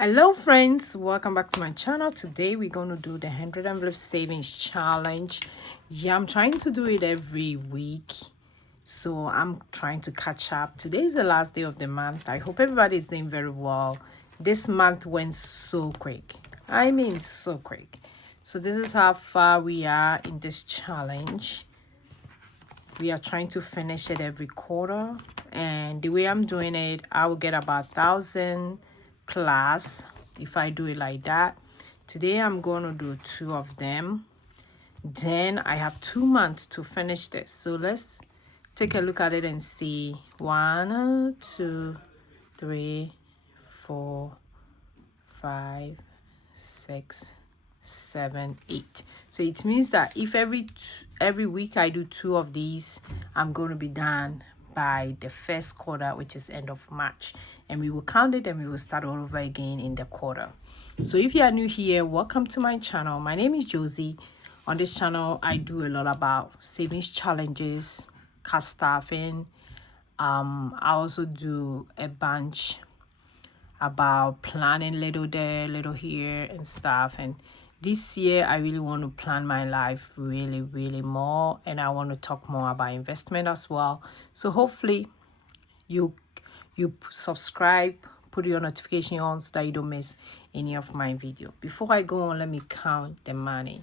Hello friends, welcome back to my channel. Today we're going to do the 100 envelope savings challenge. Yeah, I'm trying to do it every week, so I'm trying to catch up. Today is the last day of the month. I hope everybody is doing very well. This month went so quick. I mean so quick. So this is how far we are in this challenge. We are trying to finish it every quarter, and the way I'm doing it, I will get about 1,000 plus if I do it like that. Today I'm going to do 2 of them. Then I have 2 months to finish this. So let's take a look at it and see. 1, 2, 3, 4, 5, 6, 7, 8. So it means that if every week I do 2 of these, I'm going to be done by the first quarter, which is end of March, and we will count it and we will start all over again in the quarter. So if you are new here, welcome to my channel. My name is Josie. On this channel I do a lot about savings challenges, cash staffing. I also do a bunch about planning, little there, little here and stuff. And this year I really want to plan my life really more, and I want to talk more about investment as well. So hopefully you subscribe, put your notification on so that you don't miss any of my video. Before I go on, let me count the money.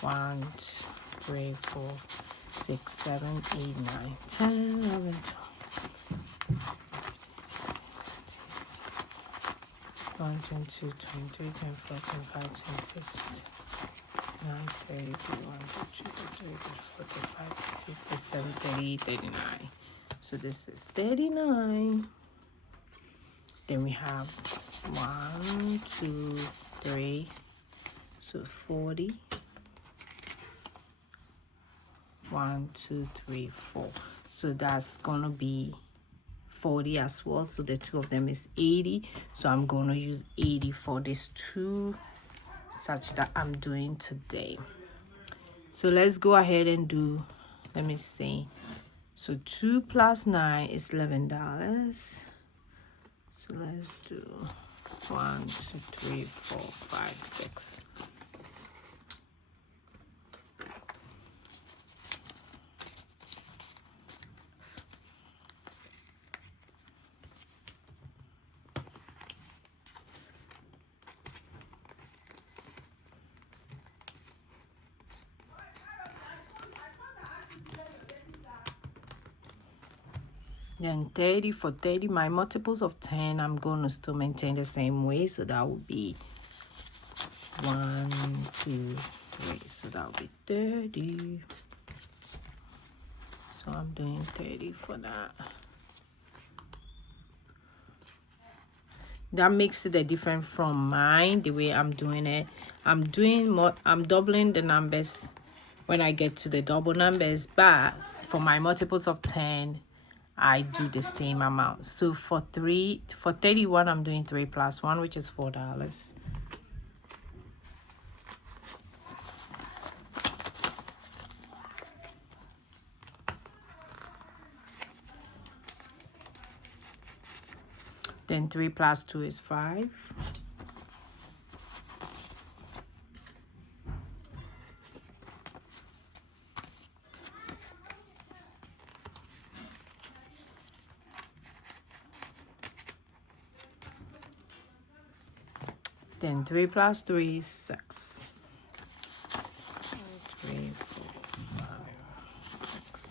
1, 2, 3, 4, 6, 7, 8, 9, 10, 11, 12. 1, 22, 23, 24, 25, 26, 29, 30, 31, 32, 33, 34, 35, 37, 38, 39. So this is 39. Then we have 1, 2, 3, so 40. 1, 2, 3, 4. So that's gonna be 40 as well. So the 2 of them is 80. So I'm gonna use 80 for these 2 such that I'm doing today. So let's go ahead and do, let me see. So 2 plus 9 is $11. So let's do 1, 2, 3, 4, 5, 6. Then 30, for 30, my multiples of 10, I'm going to still maintain the same way. So that would be 1, 2, 3. So that would be 30. So I'm doing 30 for that. That makes it a different from mine, the way I'm doing it. I'm doubling the numbers when I get to the double numbers, but for my multiples of 10, I do the same amount. So for 31, I'm doing 3 plus 1, which is $4. Then 3 plus 2 is 5. Then 3 plus 3 is 6. 3, 4, 5, 6.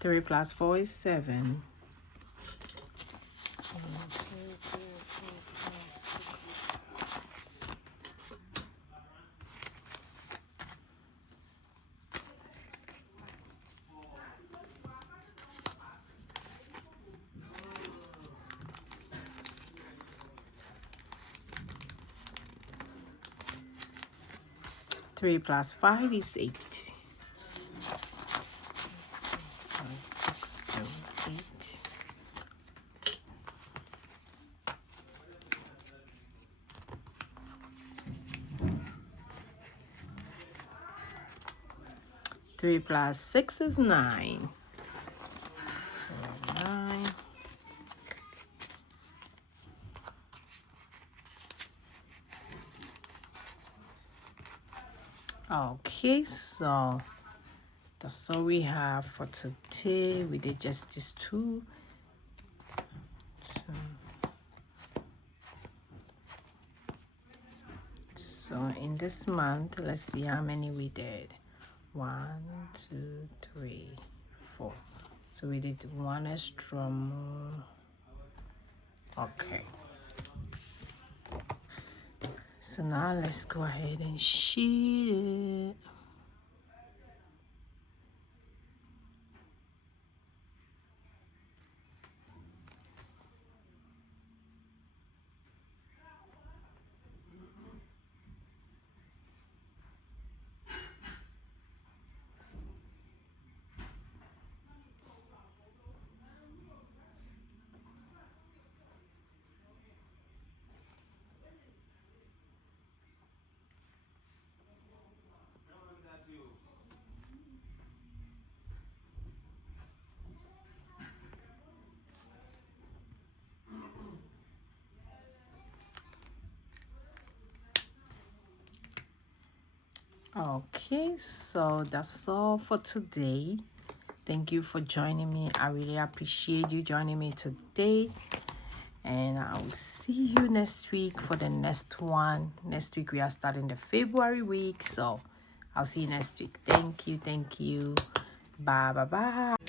Three plus 4 is 7. 1, 2, 3, 4, 5, 6. Three plus 5 is 8. 5, 6, 7, 8. 3 plus 6 is 9. 9. Okay, so that's all we have for today. We did just these two. So in this month, let's see how many we did. 1, 2, 3, 4. So we did one extra more. Okay. So now let's go ahead and sheet it. Okay, so that's all for today. Thank you for joining me. I really appreciate you joining me today. And I will see you next week for the next one. Next week we are starting the February week. So I'll see you next week. Thank you. Thank you. Bye, bye, bye.